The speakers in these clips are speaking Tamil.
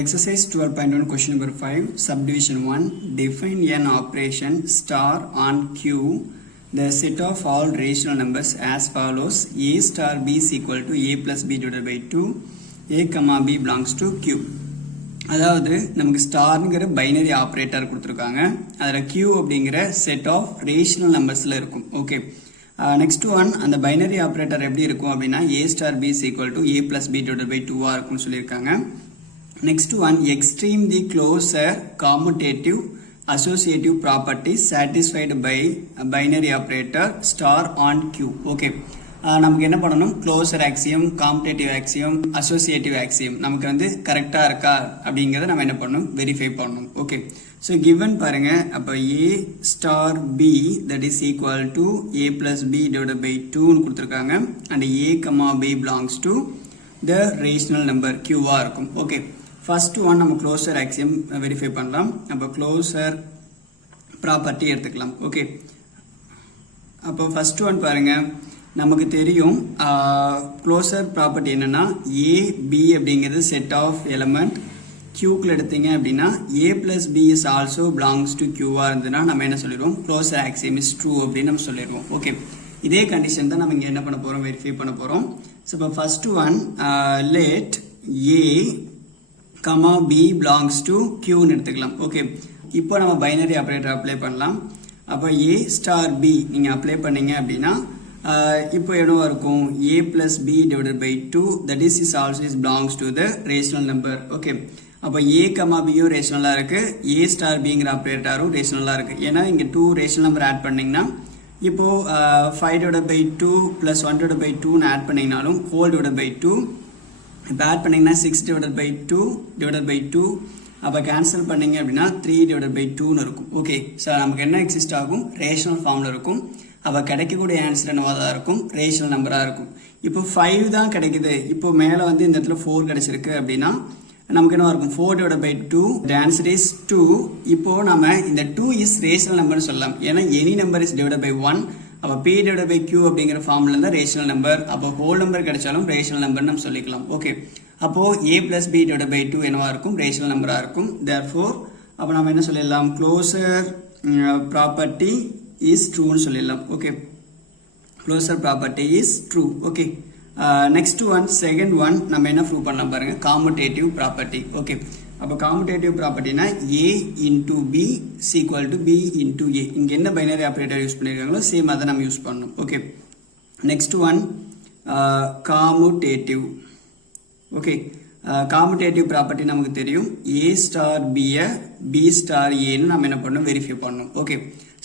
Exercise 12.1 question number 5 subdivision 1 define an operation star on Q the set of all rational numbers as follows a star b is equal to a plus b divided by 2 a comma b belongs to Q அதாவது நமக்கு ஸ்டார்ங்கிற பைனரி ஆப்ரேட்டர் கொடுத்துருக்காங்க அதில் Q அப்படிங்கிற செட் ஆஃப் ரேஷனல் நம்பர்ஸில் இருக்கும் ஓகே நெக்ஸ்ட் ஒன் அந்த பைனரி ஆப்ரேட்டர் எப்படி இருக்கும் அப்படின்னா a star b is equal to a plus b divided by 2 இருக்கும்னு சொல்லியிருக்காங்க next one extreme the closer commutative associative property satisfied by a binary operator star on Q okay நமக்கு என்ன பண்ணணும் closure axiom commutative axiom associative axiom நமக்கு வந்து கரெக்டாக இருக்கா அப்படிங்கிறத நம்ம என்ன பண்ணணும் வெரிஃபை பண்ணணும் ஓகே ஸோ கிவன் பாருங்க அப்போ A star B that is equal to A plus B divide by 2ன்னு கொடுத்துருக்காங்க and A comma B belongs to the rational number கியூவா இருக்கும் ஓகே ஃபர்ஸ்ட் ஒன் நம்ம க்ளோசர் ஆக்சியம் வெரிஃபை பண்ணலாம் அப்போ க்ளோசர் ப்ராப்பர்ட்டி எடுத்துக்கலாம் ஓகே அப்போ ஃபர்ஸ்ட் ஒன் பாருங்க நமக்கு தெரியும் க்ளோசர் ப்ராப்பர்ட்டி என்னன்னா ஏ பி அப்படிங்கிறது செட் ஆஃப் எலமெண்ட் கியூக்குள்ள எடுத்தீங்க அப்படின்னா A plus B is also belongs to கியூவா இருந்ததுன்னா நம்ம என்ன சொல்லிடுவோம் க்ளோசர் ஆக்சியம் இஸ் ட்ரூ அப்படின்னு நம்ம சொல்லிடுவோம் ஓகே இதே கண்டிஷன் தான் நம்ம இங்கே என்ன பண்ண போறோம் வெரிஃபை பண்ண போறோம் ஸோ இப்போ first one let A comma B belongs to கியூன்னு எடுத்துக்கலாம் ஓகே இப்போ நம்ம பைனரி ஆப்ரேட்டர் அப்ளை பண்ணலாம் அப்போ ஏ ஸ்டார் பி நீங்கள் அப்ளை பண்ணீங்க அப்படின்னா இப்போ என்னவா இருக்கும் A plus B divided by 2 that is also is belongs to the rational number okay அப்போ ஏ கமா பியும் ரேஷனலாக இருக்கு ஏ ஸ்டார் பிங்கிற ஆப்ரேட்டரும் ரேஷனலாக இருக்கு ஏன்னா இங்கே 2 ரேஷனல் நம்பர் ஆட் பண்ணீங்கன்னா இப்போ 5 divided by 2 plus 1 divided by 2ன்னு ஆட் பண்ணீங்கனாலும் ஹோல் டிவைடட் பை 2 இப்போ ஆட் பண்ணிங்கன்னா 6 டிவைடட் பை 2 டிவைடட் பை 2 அப்போ கேன்சல் பண்ணிங்க அப்படின்னா 3 டிவைடட் பை 2ன்னு இருக்கும் ஓகே சார் நமக்கு என்ன எக்ஸிஸ்ட் ஆகும் ரேஷனல் ஃபார்மில் இருக்கும் அப்போ கிடைக்கக்கூடிய ஆன்சர் என்னவாக தான் இருக்கும் ரேஷனல் நம்பராக இருக்கும் இப்போ 5 தான் கிடைக்குது இப்போ மேலே வந்து இந்த இடத்துல 4 கிடைச்சிருக்கு அப்படின்னா நமக்கு என்ன இருக்கும் 4 divided by 2 the answer is 2 இப்போ நம்ம இந்த 2 இஸ் ரேஷனல் நம்பர்னு சொல்லலாம் ஏன்னா any number is divided by 1 அப்போ பி டிவைட் பை கியூ அப்படிங்கிற ஃபார்ம்ல இருந்தால் ரேஷனல் நம்பர் அப்போ ஹோல் நம்பர் கிடைச்சாலும் ரேஷனல் நம்பர் நம்ம சொல்லிக்கலாம் ஓகே அப்போ A plus B divide by 2 என்னவா இருக்கும் ரேஷனல் நம்பரா இருக்கும் தேர்ஃபோர் அப்போ நம்ம என்ன சொல்லிடலாம் க்ளோசர் ப்ராப்பர்ட்டி இஸ் ட்ரூன்னு சொல்லிடலாம் okay closure property is true okay next one second one நம்ம என்ன ப்ரூவ் பண்ணலாம் பாருங்க காம்படேட்டிவ் ப்ராப்பர்ட்டி ஓகே அப்போ காம்படேட்டிவ் ப்ராப்பர்ட்டினா A into B equal to B into A இங்கே என்ன பைனரி ஆப்ரேட்டர் யூஸ் பண்ணியிருக்காங்களோ சேம் அதை நம்ம யூஸ் பண்ணணும் okay next one commutative okay commutative property நமக்கு தெரியும் ஏ ஸ்டார் பியை பி ஸ்டார் ஏன்னு நம்ம என்ன பண்ணணும் வெரிஃபை பண்ணணும் ஓகே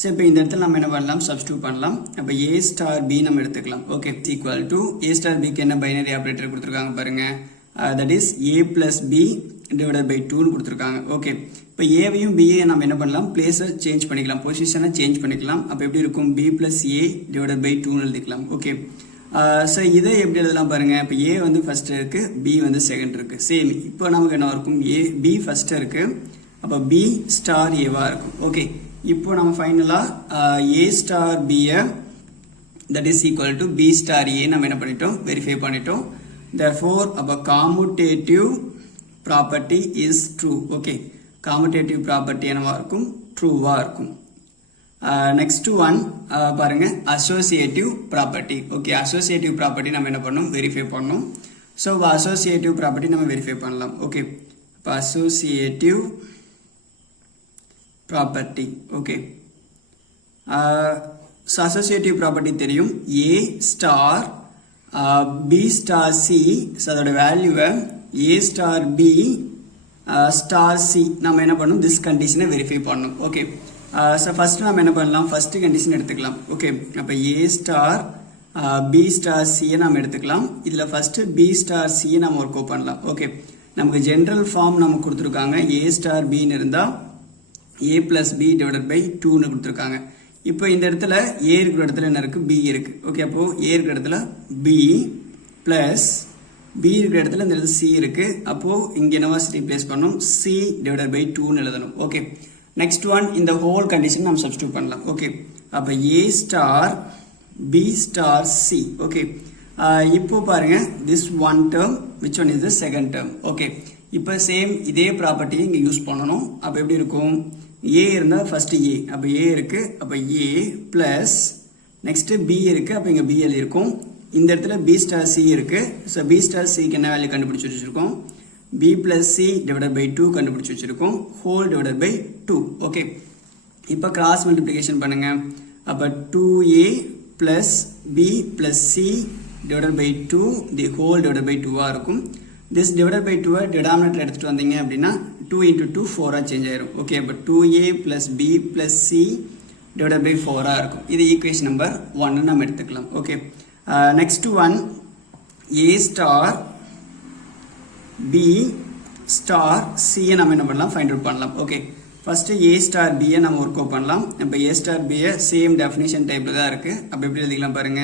ஸோ இப்போ இந்த இடத்துல நம்ம என்ன பண்ணலாம் சப்ஸ்டியூட் பண்ணலாம் அப்போ ஏ ஸ்டார் பி நம்ம எடுத்துக்கலாம் okay equal to A star பிக்கு என்ன பைனரி ஆப்ரேட்டர் கொடுத்துருக்காங்க பாருங்க that is A plus B divided by 2ன்னு கொடுத்துருக்காங்க ஓகே இப்போ ஏவையும் பிஏ நம்ம என்ன பண்ணலாம் பிளேஸை சேஞ்ச் பண்ணிக்கலாம் பொசிஷனை சேஞ்ச் பண்ணிக்கலாம் அப்போ எப்படி இருக்கும் B plus A divided by 2ன்னு எழுதிக்கலாம் ஓகே ஸோ இதை எப்படி எழுதலாம் பாருங்க இப்போ ஏ வந்து ஃபர்ஸ்ட் இருக்கு பி வந்து செகண்ட் இருக்கு சேம் இப்போ நமக்கு என்ன இருக்கும் ஏ பி ஃபர்ஸ்ட் இருக்கு அப்போ பி ஸ்டார் ஏவா இருக்கும் ஓகே இப்போ நம்ம ஃபைனலாக ஏ ஸ்டார் பியை that is equal to B star A நம்ம என்ன பண்ணிட்டோம் வெரிஃபை பண்ணிட்டோம் தேர்ஃபோர் அப்போ commutative property is true okay commutative property என்னவா இருக்கும் ட்ரூவா இருக்கும் நெக்ஸ்ட் ஒன் பாருங்க associative property okay associative property நம்ம என்ன பண்ணணும் வெரிஃபை பண்ணணும் ஸோ அசோசியேட்டிவ் ப்ராப்பர்ட்டி நம்ம வெரிஃபை பண்ணலாம் ஓகே இப்போ associative property okay so associative property தெரியும் A star B star C so அதோட வேல்யூவை A star B star C நம்ம என்ன பண்ணணும் திஸ் கண்டிஷனை வெரிஃபை பண்ணணும் ஓகே ஸோ ஃபர்ஸ்ட் நம்ம என்ன பண்ணலாம் ஃபர்ஸ்ட் கண்டிஷன் எடுத்துக்கலாம் ஓகே அப்போ ஏ ஸ்டார் பி ஸ்டார் சியை நம்ம எடுத்துக்கலாம் இதில் ஃபர்ஸ்ட் பி ஸ்டார் சியை நம்ம ஒர்க் அவுட் பண்ணலாம் ஓகே நமக்கு ஜென்ரல் ஃபார்ம் நம்ம கொடுத்துருக்காங்க ஏ ஸ்டார் பின்னு இருந்தால் ஏ பிளஸ் பி டிவைடட் பை 2ன்னு கொடுத்துருக்காங்க இப்போ இந்த இடத்துல ஏ இருக்கிற இடத்துல என்ன இருக்கு பி இருக்கு ஓகே அப்போ ஏ இருக்கிற இடத்துல பி பிளஸ் பி இருக்கிற இடத்துல இந்த இடத்துல சி இருக்கு அப்போ இங்க என்னவா ரீப்ளேஸ் பண்ணணும் சி டிவைடட் பை 2ன்னு எழுதணும் ஓகே நெக்ஸ்ட் ஒன் இந்த ஹோல் கண்டிஷன் நம்ம சப்ஸ்டியூட் பண்ணலாம் ஓகே அப்போ A star B star C okay இப்போ பாருங்க this one term which one is the second term okay இப்போ சேம் இதே ப்ராப்பர்ட்டியை இங்கே யூஸ் பண்ணணும். அப்போ எப்படி இருக்கும், ஏ இருந்தால் ஃபஸ்ட்டு ஏ, அப்போ ஏ இருக்குது, அப்போ ஏ ப்ளஸ் நெக்ஸ்ட்டு பி இருக்குது, அப்போ இங்கே பி எழுதியிருக்கும். இந்த இடத்துல பி ஸ்டார் சி இருக்குது. ஸோ பி ஸ்டார் சிக்கு என்ன வேல்யூ கண்டுபிடிச்சி வச்சுருக்கோம், b plus c divided by 2 கண்டுபிடிச்சு வச்சிருக்கோம், whole divided by 2. ஓகே, இப்போ கிராஸ் மல்டிப்ளிகேஷன் பண்ணுங்க. அப்போ 2a plus b plus c divided by 2 the whole divided by 2 இருக்கும். this divided by 2 denominator எடுத்துட்டு வந்தீங்க அப்படின்னா 2 into 2 4 சேஞ்ச் ஆயிரும். ஓகே, அப்போ 2a plus b plus c divided by 4 இருக்கும். இது ஈக்குவேஷன் நம்பர் 1 நம்ம எடுத்துக்கலாம். Okay, next one a star b star c நம்ம என்ன பண்ணலாம், ஃபைண்ட் அவுட் பண்ணலாம். Okay, first a star b நம்ம ஒர்க் அவுட் பண்ணலாம். இப்போ a star b same definition டைப்ல தான் இருக்கு. அப்போ எப்படி எழுதிக்கலாம் பாருங்க,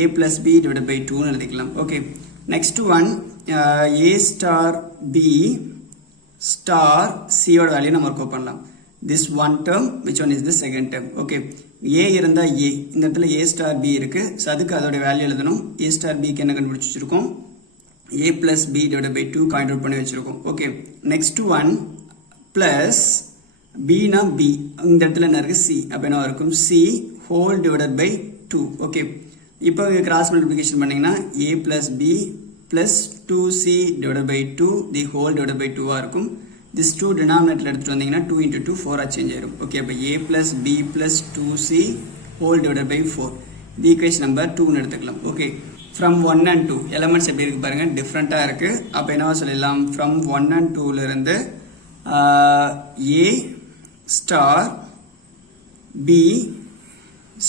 a plus b divided by 2 னு எழுதிக்கலாம். Okay, next one a star b star c ஓட வேல்யூ நம்ம ஒர்க் அவுட் பண்ணலாம். this one term which one is the second term. Okay, a இருந்தா a, இந்த இடத்துல a ஸ்டார் b இருக்கு. ஸோ அதுக்கு அதோட வேல்யூ எழுதணும். a ஸ்டார் b க்கு என்ன கண்டுபிடிச்சு வச்சிருக்கோம், a plus b divided by 2 find out பண்ணி வச்சிருக்கோம். Okay, next one plus b னா b, இந்த இடத்துல என்ன இருக்கு c, அப்போ என்ன இருக்கும் c whole divided by 2. Okay, இப்போ கிராஸ் மல்டிப்ளிகேஷன் பண்ணீங்கன்னா a plus b plus 2c divided by 2 the whole divided by 2 இருக்கும். this 2 denominator எடுத்துட்டு வந்தீங்கன்னா 2 into 2 4 சேஞ்ச் ஆயிரும். ஓகே, அப்போ a plus b plus 2c whole divided by 4 இது ஈக்குவேஷன் நம்பர் 2 னு எடுத்துக்கலாம். ஓகே, from 1 and 2 elements எப்படி இருக்கு பாருங்க, டிஃப்ரெண்ட்டாக இருக்கு. அப்போ என்னவா சொல்லிடலாம், from 1 and 2ல இருந்து a star b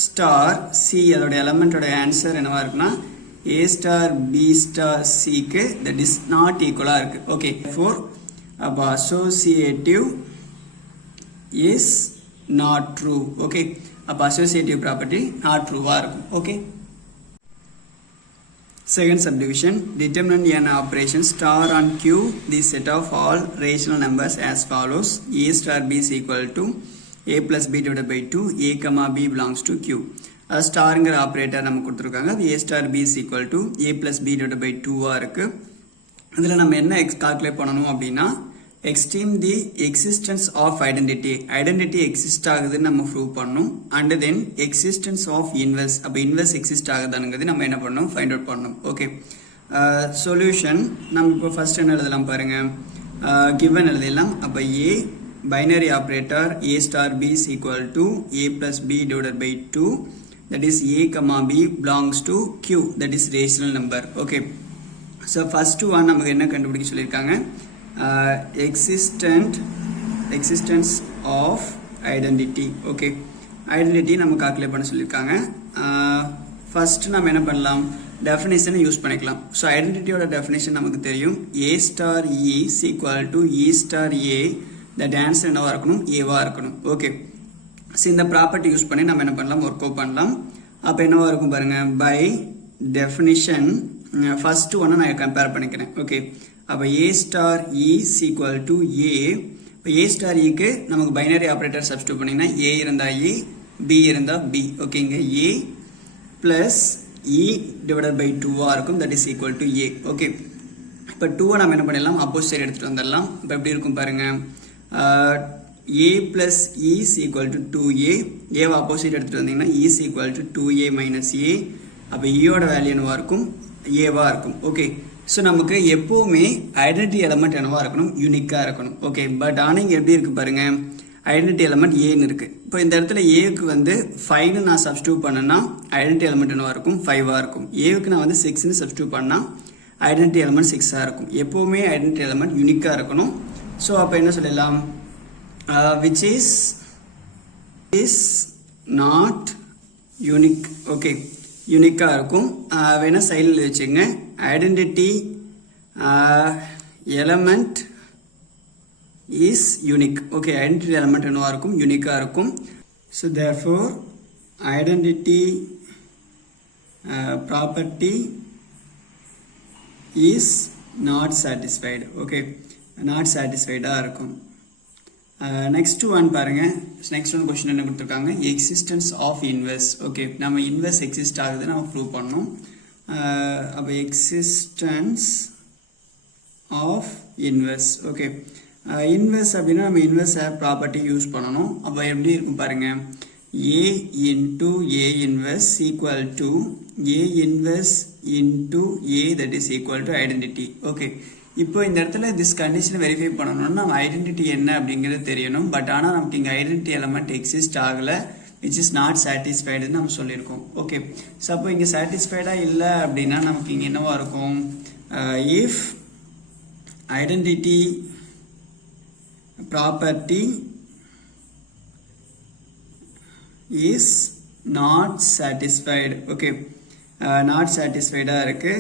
star c அதோட எலமெண்டோட ஆன்சர் என்னவா இருக்குன்னா a star b star c க்கு that is not equal இருக்கு. ஓகே, therefore அப்போ associative is not true. Okay, அப்போ associative property not true இருக்கும். Okay, second subdivision, determine an operation star on q the set of all rational numbers as follows, a star b is equal to a plus b divided by 2 a comma b belongs to q. ஸ்டார்ங்கிற ஆப்ரேட்டர் நம்ம கொடுத்துருக்காங்க. அது a star b is equal to a plus b divided by 2 இருக்கு. அதில் நம்ம என்ன கால்குலேட் பண்ணணும் அப்படின்னா, extreme the existence of identity, identity exist ஆகுதுன்னு நம்ம ப்ரூவ் பண்ணணும். And then existence of inverse, அப்போ இன்வெர்ஸ் எக்ஸிஸ்ட் ஆகுதானுங்கிறது நம்ம என்ன பண்ணணும், ஃபைண்ட் அவுட் பண்ணணும். ஓகே, சொல்யூஷன் நம்ம இப்போ ஃபர்ஸ்ட் என்ன எழுதலாம் பாருங்க, கிவன் எழுதலாம். அப்போ A binary operator a star b is equal to a plus b divided by 2 that is a comma b belongs to q that is rational number. Okay, so first one நமக்கு என்ன கண்டுபிடிக்க சொல்லியிருக்காங்க, existence of identity. Okay, identity நம்ம கால்குலேட் பண்ண சொல்லியிருக்காங்க. ஃபர்ஸ்ட் நம்ம என்ன பண்ணலாம், டெஃபினேஷனை யூஸ் பண்ணிக்கலாம். ஸோ ஐடென்டிட்டியோட டெஃபினேஷன் நமக்கு தெரியும், a star e is equal to e star a, that answer என்னவா இருக்கணும், ஏவா இருக்கணும். ஓகே, ஸோ இந்த ப்ராப்பர்ட்டி யூஸ் பண்ணி நம்ம என்ன பண்ணலாம், ஒர்க் அவுட் பண்ணலாம். அப்போ என்னவா இருக்கும் பாருங்க, பை டெஃபினிஷன் ஃபர்ஸ்ட் ஒன்று நான் கம்பேர் பண்ணிக்கிறேன். ஓகே, அப்போ a star e is equal to a. இப்போ a ஸ்டார் க்கு நமக்கு பைனரி ஆப்ரேட்டர் சப்ஸ்டியூட் பண்ணிங்கன்னா a இருந்தால் a, b இருந்தால் b. ஓகே, இங்கே a plus e divided by 2 இருக்கும், that is equal to a. Okay, இப்போ 2 நம்ம என்ன பண்ணிடலாம், அப்போசிட் சைடு எடுத்துகிட்டு வந்துடலாம். இப்போ எப்படி இருக்கும் பாருங்க, a plus e is equal to 2a, a opposite எடுத்துகிட்டு வந்தீங்கன்னா e is equal to 2a minus a. அப்போ ஈயோட வேல்யூ என்னவா இருக்கும், ஏவா இருக்கும். ஓகே, ஸோ நமக்கு எப்போவுமே ஐடென்டிட்டி எலமெண்ட் என்னவா இருக்கணும், யூனிக்காக இருக்கணும். ஓகே, பட் ஆனால் இங்கே எப்படி இருக்குது பாருங்க, ஐடென்டிட்டி எலமெண்ட் ஏன்னு இருக்குது. இப்போ இந்த இடத்துல ஏவுக்கு வந்து 5னு நான் சப்ஸ்டியூட் பண்ணேன்னா ஐடென்டிட்டி எலமெண்ட் என்னவா இருக்கும், 5ஆக இருக்கும். ஏவுக்கு நான் வந்து 6னு சப்ஸ்டியூட் பண்ணால் ஐடென்டிட்டி எலமெண்ட் 6ஆக இருக்கும். எப்போவுமே ஐடென்டிட்டி எலமெண்ட் யூனிக்காக இருக்கணும். ஸோ அப்போ என்ன சொல்லலாம், which is not unique. Okay, யூனிக்காக இருக்கும். வேணால் சைடில் வச்சுங்க, identity element is unique. Okay, identity element என்னவா இருக்கும், யூனிக்காக இருக்கும். So therefore identity property is not satisfied. Okay, not சாட்டிஸ்ஃபைடாக இருக்கும். நெக்ஸ்ட் ஒன் பாருங்க, நெக்ஸ்ட் ஒன் கொஸ்டின் என்ன கொடுத்துருக்காங்க, எக்ஸிஸ்டன்ஸ் ஆஃப் இன்வெர்ஸ். ஓகே, நம்ம இன்வெர்ஸ் எக்ஸிஸ்ட் ஆகுதுன்னு நம்ம ப்ரூவ் பண்ணணும். அப்போ existence of inverse. Okay, inverse அப்படின்னா நம்ம இன்வெர்ஸ் ப்ராப்பர்ட்டி யூஸ் பண்ணணும். அப்போ எப்படி இருக்கும் பாருங்க, A into A inverse equal to A inverse into A that is equal to identity. Okay, இப்போ இந்த இடத்துல this condition வெரிஃபை பண்ணணும்னா நம்ம ஐடென்டிட்டி என்ன அப்படிங்கிறது தெரியணும். பட் ஆனால் நமக்கு இங்கே ஐடென்டிட்டி எலமெண்ட் எக்ஸிஸ்ட் ஆகலை, which is not satisfied நம்ம சொல்லியிருக்கோம். ஓகே, ஸோ அப்போ இங்கே சாட்டிஸ்ஃபைடாக இல்லை அப்படின்னா நமக்கு இங்கே என்னவா இருக்கும், if identity property is not satisfied. Okay, not satisfied இருக்கு.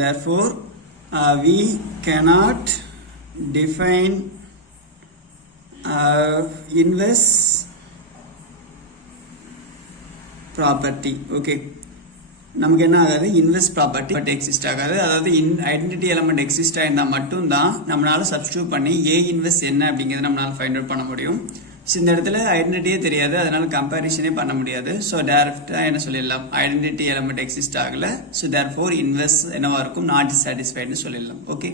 Therefore we cannot define inverse property. Okay, நமக்கு என்ன ஆகாது, இன்வெர்ஸ் ப்ராப்பர்ட்டி பட் எக்ஸிஸ்ட் ஆகாது. அதாவது ஐடென்டிட்டி எலமெண்ட் எக்ஸிஸ்ட் ஆயிருந்தால் மட்டும்தான் நம்மளால சப்ஸ்டியூட் பண்ணி ஏ இன்வெர்ஸ் என்ன அப்படிங்கிறத நம்மளால ஃபைண்ட் அவுட் பண்ண முடியும். ஸோ இந்த இடத்துல ஐடென்டிட்டியே தெரியாது, அதனால கம்பேரிஷனே பண்ண முடியாது. ஸோ டேரக்டாக என்ன சொல்லிடலாம், ஐடென்டிட்டி எலமெண்ட் எக்ஸிஸ்ட் ஆகலை. ஸோ தேர்ஃபோர் இன்வெர்ஸ் என்னவா இருக்கும், நாட் சாட்டிஸ்ஃபைடுன்னு சொல்லிடலாம். ஓகே.